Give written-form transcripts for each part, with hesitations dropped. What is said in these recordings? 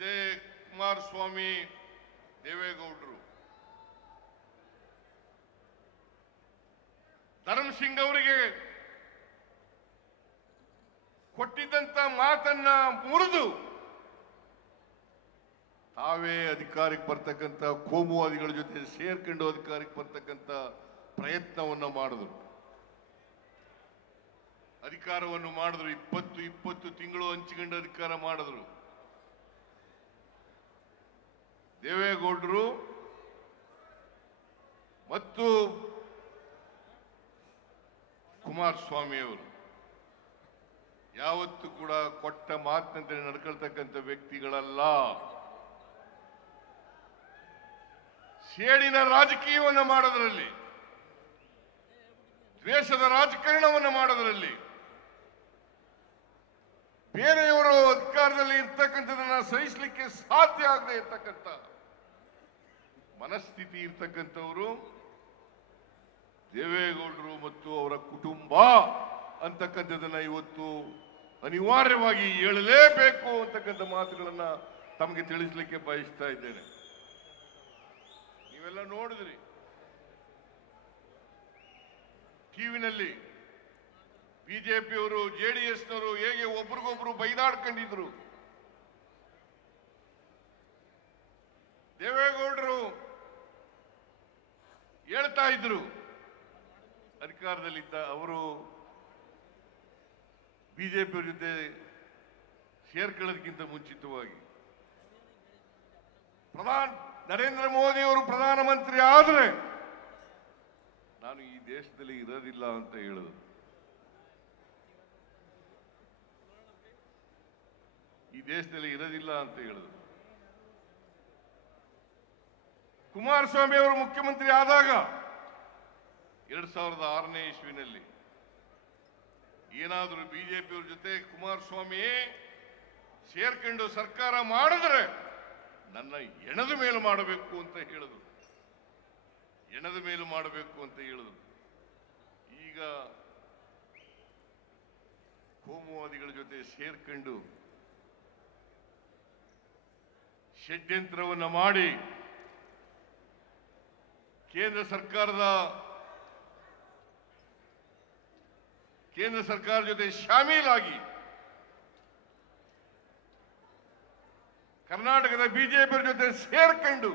ಇದೇ ಕುಮಾರಸ್ವಾಮಿ ದೇವೇಗೌಡರು ಧರ್ಮಸಿಂಗ್ ಅವರಿಗೆ ಕೊಟ್ಟಿದ್ದಂತ ಮಾತನ್ನ ಮುರಿದು ತಾವೇ ಅಧಿಕಾರಕ್ಕೆ ಬರ್ತಕ್ಕಂಥ ಕೋಮುವಾದಿಗಳ ಜೊತೆ ಸೇರ್ಕೊಂಡು ಅಧಿಕಾರಕ್ಕೆ ಬರ್ತಕ್ಕಂಥ ಪ್ರಯತ್ನವನ್ನ ಮಾಡಿದ್ರು. ಅಧಿಕಾರವನ್ನು ಮಾಡಿದ್ರು. 20 ತಿಂಗಳು ಹಂಚಿಕೊಂಡು ಅಧಿಕಾರ ಮಾಡಿದ್ರು. ದೇವೇಗೌಡರು ಮತ್ತು ಕುಮಾರಸ್ವಾಮಿ ಅವರು ಯಾವತ್ತೂ ಕೂಡ ಕೊಟ್ಟ ಮಾತಿನಂತೆ ನಡ್ಕೊಳ್ತಕ್ಕಂಥ ವ್ಯಕ್ತಿಗಳಲ್ಲ. ಸೇಡಿನ ರಾಜಕೀಯವನ್ನು ಮಾಡೋದರಲ್ಲಿ, ದ್ವೇಷದ ರಾಜಕಾರಣವನ್ನು ಮಾಡೋದರಲ್ಲಿ, ಬೇರೆಯವರು ಅಧಿಕಾರದಲ್ಲಿ ಇರ್ತಕ್ಕಂಥದನ್ನ ಸಹಿಸಲಿಕ್ಕೆ ಸಾಧ್ಯ ಆಗದೆ ಇರ್ತಕ್ಕಂಥ ಮನಸ್ಥಿತಿ ಇರ್ತಕ್ಕಂಥವರು ದೇವೇಗೌಡರು ಮತ್ತು ಅವರ ಕುಟುಂಬ ಅಂತಕ್ಕಂಥದನ್ನ ಇವತ್ತು ಅನಿವಾರ್ಯವಾಗಿ ಹೇಳಲೇಬೇಕು ಅಂತಕ್ಕಂಥ ಮಾತುಗಳನ್ನ ತಮಗೆ ತಿಳಿಸಲಿಕ್ಕೆ ಬಯಸ್ತಾ ಇದ್ದೇನೆ. ನೀವೆಲ್ಲ ನೋಡಿದ್ರಿ ಟಿವಿನಲ್ಲಿ ಬಿಜೆಪಿಯವರು ಜೆಡಿಎಸ್ನವರು ಹೇಗೆ ಒಬ್ರಿಗೊಬ್ರು ಬೈದಾಡ್ಕೊಂಡಿದ್ರು. ದೇವೇಗೌಡರು ಹೇಳ್ತಾ ಇದ್ರು ಅಧಿಕಾರದಲ್ಲಿದ್ದ ಅವರು ಬಿಜೆಪಿಯವರ ಜೊತೆ ಸೇರ್ಕೊಳ್ಳೋದಕ್ಕಿಂತ ಮುಂಚಿತವಾಗಿ ನರೇಂದ್ರ ಮೋದಿ ಅವರು ಪ್ರಧಾನಮಂತ್ರಿ ಆದರೆ ನಾನು ಈ ದೇಶದಲ್ಲಿ ಇರೋದಿಲ್ಲ ಅಂತ ಹೇಳಿದ್ರು. ಈ ದೇಶದಲ್ಲಿ ಇರೋದಿಲ್ಲ ಅಂತ ಹೇಳಿದ್ರು. ಕುಮಾರಸ್ವಾಮಿ ಅವರು ಮುಖ್ಯಮಂತ್ರಿ ಆದಾಗ 2006ನೇ ಇಸ್ವಿನಲ್ಲಿ ಏನಾದರೂ ಬಿಜೆಪಿಯವ್ರ ಜೊತೆ ಕುಮಾರಸ್ವಾಮಿ ಸೇರ್ಕೊಂಡು ಸರ್ಕಾರ ಮಾಡಿದ್ರೆ ನನ್ನ ಹೆಣದ ಮೇಲೆ ಮಾಡಬೇಕು ಅಂತ ಹೇಳಿದ್ರು. ಹೆಣದ ಮೇಲೆ ಮಾಡಬೇಕು ಅಂತ ಹೇಳಿದ್ರು. ಈಗ ಕೋಮುವಾದಿಗಳ ಜೊತೆ ಸೇರ್ಕೊಂಡು ಷಡ್ಯಂತ್ರವನ್ನು ಮಾಡಿ ಕೇಂದ್ರ ಸರ್ಕಾರ ಜೊತೆ ಶಾಮೀಲಾಗಿ ಕರ್ನಾಟಕದ ಬಿಜೆಪಿ ಜೊತೆ ಸೇರ್ಕೊಂಡು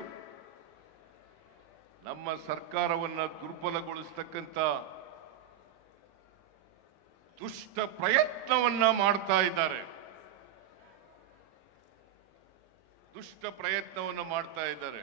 ನಮ್ಮ ಸರ್ಕಾರವನ್ನ ದುರ್ಬಲಗೊಳಿಸತಕ್ಕಂಥ ದುಷ್ಟ ಪ್ರಯತ್ನವನ್ನ ಮಾಡ್ತಾ ಇದ್ದಾರೆ. ದುಷ್ಟ ಪ್ರಯತ್ನವನ್ನ ಮಾಡ್ತಾ ಇದ್ದಾರೆ.